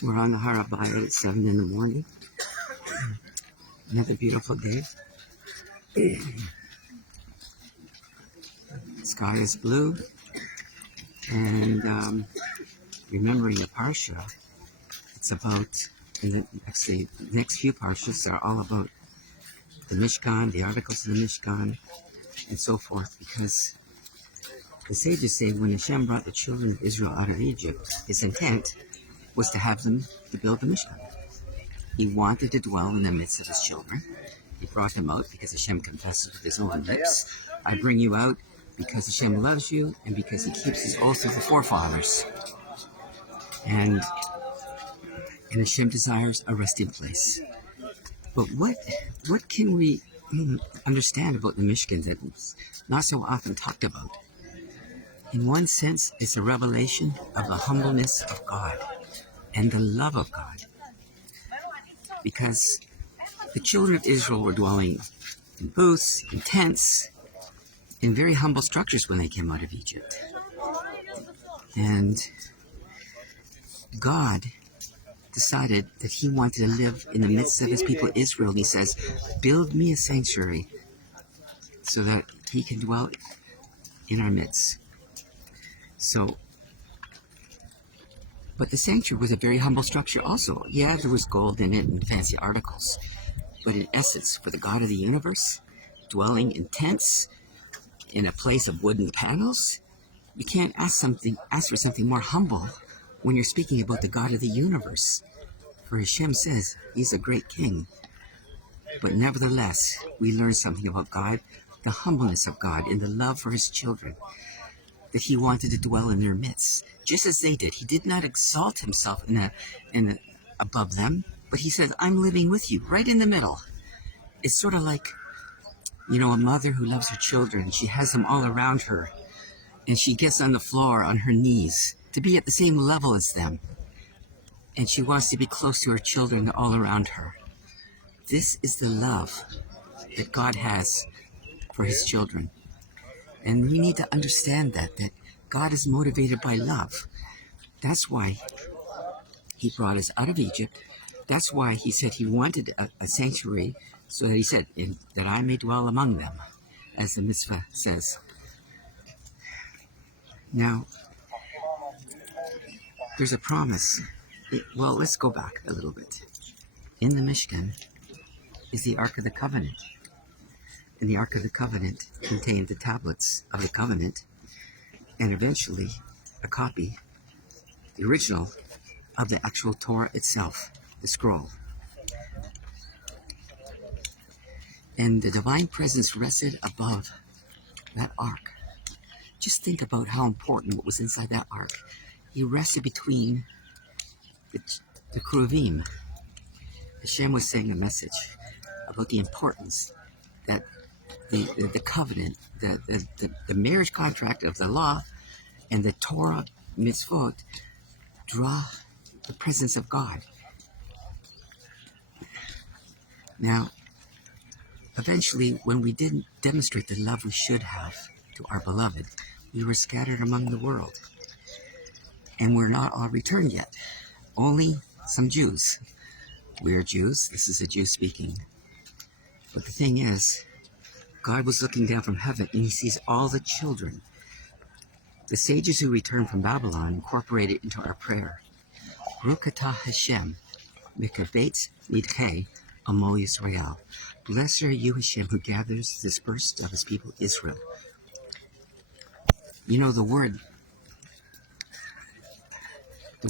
We're on the Har HaBayt at 7 in the morning. Another beautiful day. Sky is blue. And remembering the Parsha, it's about, the next few Parshas are all about the Mishkan, the articles of the Mishkan, and so forth. Because the sages say when Hashem brought the children of Israel out of Egypt, his intent was to have them to build the Mishkan. He wanted to dwell in the midst of his children. He brought them out because Hashem confesses with his own lips, I bring you out because Hashem loves you and because he keeps his oath of the forefathers. And Hashem desires a resting place. But what can we understand about the Mishkan that's not so often talked about? In one sense, it's a revelation of the humbleness of God and the love of God. Because the children of Israel were dwelling in booths, in tents, in very humble structures when they came out of Egypt. And God decided that he wanted to live in the midst of his people Israel. And he says, build me a sanctuary so that he can dwell in our midst. But the sanctuary was a very humble structure also. Yeah, there was gold in it and fancy articles. But in essence, for the God of the universe, dwelling in tents, in a place of wooden panels, you can't ask for something more humble when you're speaking about the God of the universe. For Hashem says he's a great king. But nevertheless, we learn something about God, the humbleness of God and the love for his children, that he wanted to dwell in their midst, just as they did. He did not exalt himself above them, but he said, I'm living with you, right in the middle. It's sort of like, a mother who loves her children. She has them all around her, and she gets on the floor on her knees to be at the same level as them. And she wants to be close to her children all around her. This is the love that God has for his children. And we need to understand that God is motivated by love. That's why he brought us out of Egypt. That's why he said he wanted a sanctuary, so that he said, that I may dwell among them, as the mitzvah says. Now, there's a promise. Well, let's go back a little bit. In the Mishkan is the Ark of the Covenant. And the Ark of the Covenant contained the tablets of the covenant, and eventually a copy, the original, of the actual Torah itself, the scroll. And the divine presence rested above that ark. Just think about how important what was inside that ark. He rested between the Kruvim. Hashem was saying a message about the importance that the covenant, the marriage contract of the law and the Torah mitzvot draw the presence of God. Now, eventually, when we didn't demonstrate the love we should have to our beloved, we were scattered among the world. And we're not all returned yet. Only some Jews. We're Jews. This is a Jew speaking. But the thing is, God was looking down from heaven and he sees all the children. The sages who returned from Babylon incorporated into our prayer. Baruch atah Hashem, mikabetz nidchei amo Yisrael. Blessed are you, Hashem, who gathers the dispersed of his people Israel. The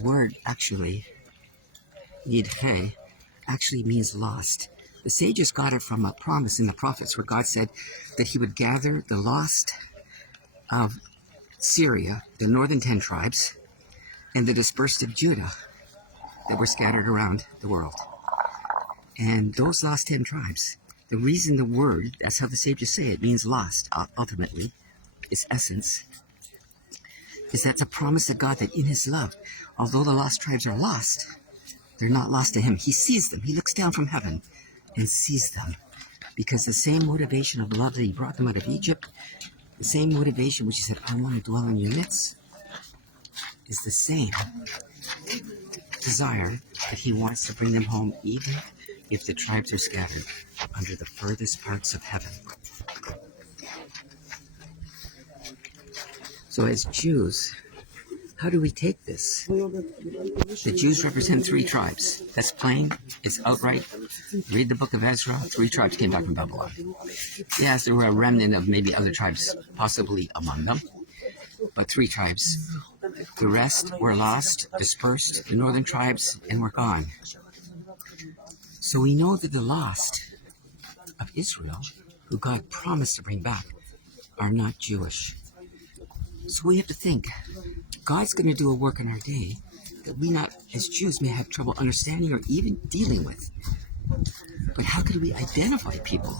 word actually, nidchei, actually means lost. The sages got it from a promise in the prophets where God said that he would gather the lost of Syria, the northern 10 tribes, and the dispersed of Judah that were scattered around the world. And those lost 10 tribes, the reason the word, that's how the sages say it, means lost, ultimately, its essence, is that's a promise to God that in his love, although the lost tribes are lost, they're not lost to him. He sees them. He looks down from heaven and sees them. Because the same motivation of love that he brought them out of Egypt, the same motivation which he said, I want to dwell in your midst, is the same desire that he wants to bring them home even if the tribes are scattered under the furthest parts of heaven. So as Jews, how do we take this? The Jews represent 3 tribes. That's plain. It's outright. Read the book of Ezra. 3 tribes came back from Babylon. Yes, there were a remnant of maybe other tribes possibly among them, but 3 tribes. The rest were lost, dispersed, the northern tribes, and were gone. So we know that the lost of Israel, who God promised to bring back, are not Jewish. So we have to think, God's going to do a work in our day that we not, as Jews, may have trouble understanding or even dealing with. But how can we identify people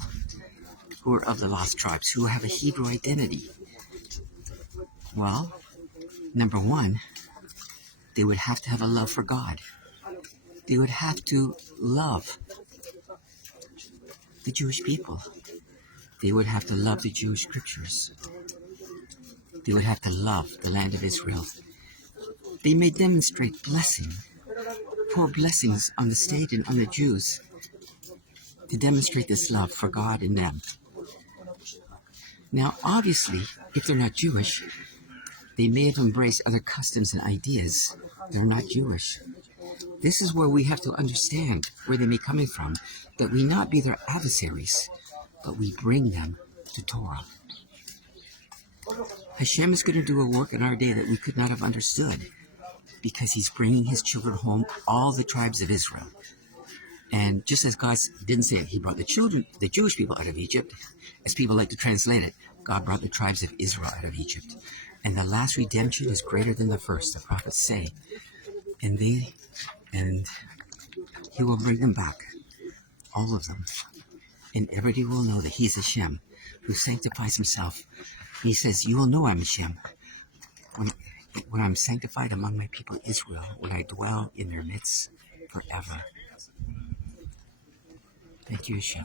who are of the lost tribes, who have a Hebrew identity? Well, number 1, they would have to have a love for God. They would have to love the Jewish people. They would have to love the Jewish scriptures. They would have to love the land of Israel. They may demonstrate blessing, pour blessings on the state and on the Jews to demonstrate this love for God in them. Now, obviously, if they're not Jewish, they may have embraced other customs and ideas. They're not Jewish. This is where we have to understand where they may be coming from, that we not be their adversaries, but we bring them to Torah. Hashem is going to do a work in our day that we could not have understood, because he's bringing his children home, all the tribes of Israel. And just as God didn't say it, he brought the Jewish people out of Egypt, as people like to translate it, God brought the tribes of Israel out of Egypt. And the last redemption is greater than the first, the prophets say. And he will bring them back, all of them. And everybody will know that he's Hashem, who sanctifies himself. He says, you will know I'm Hashem when I'm sanctified among my people Israel, when I dwell in their midst forever. Thank you, Hashem.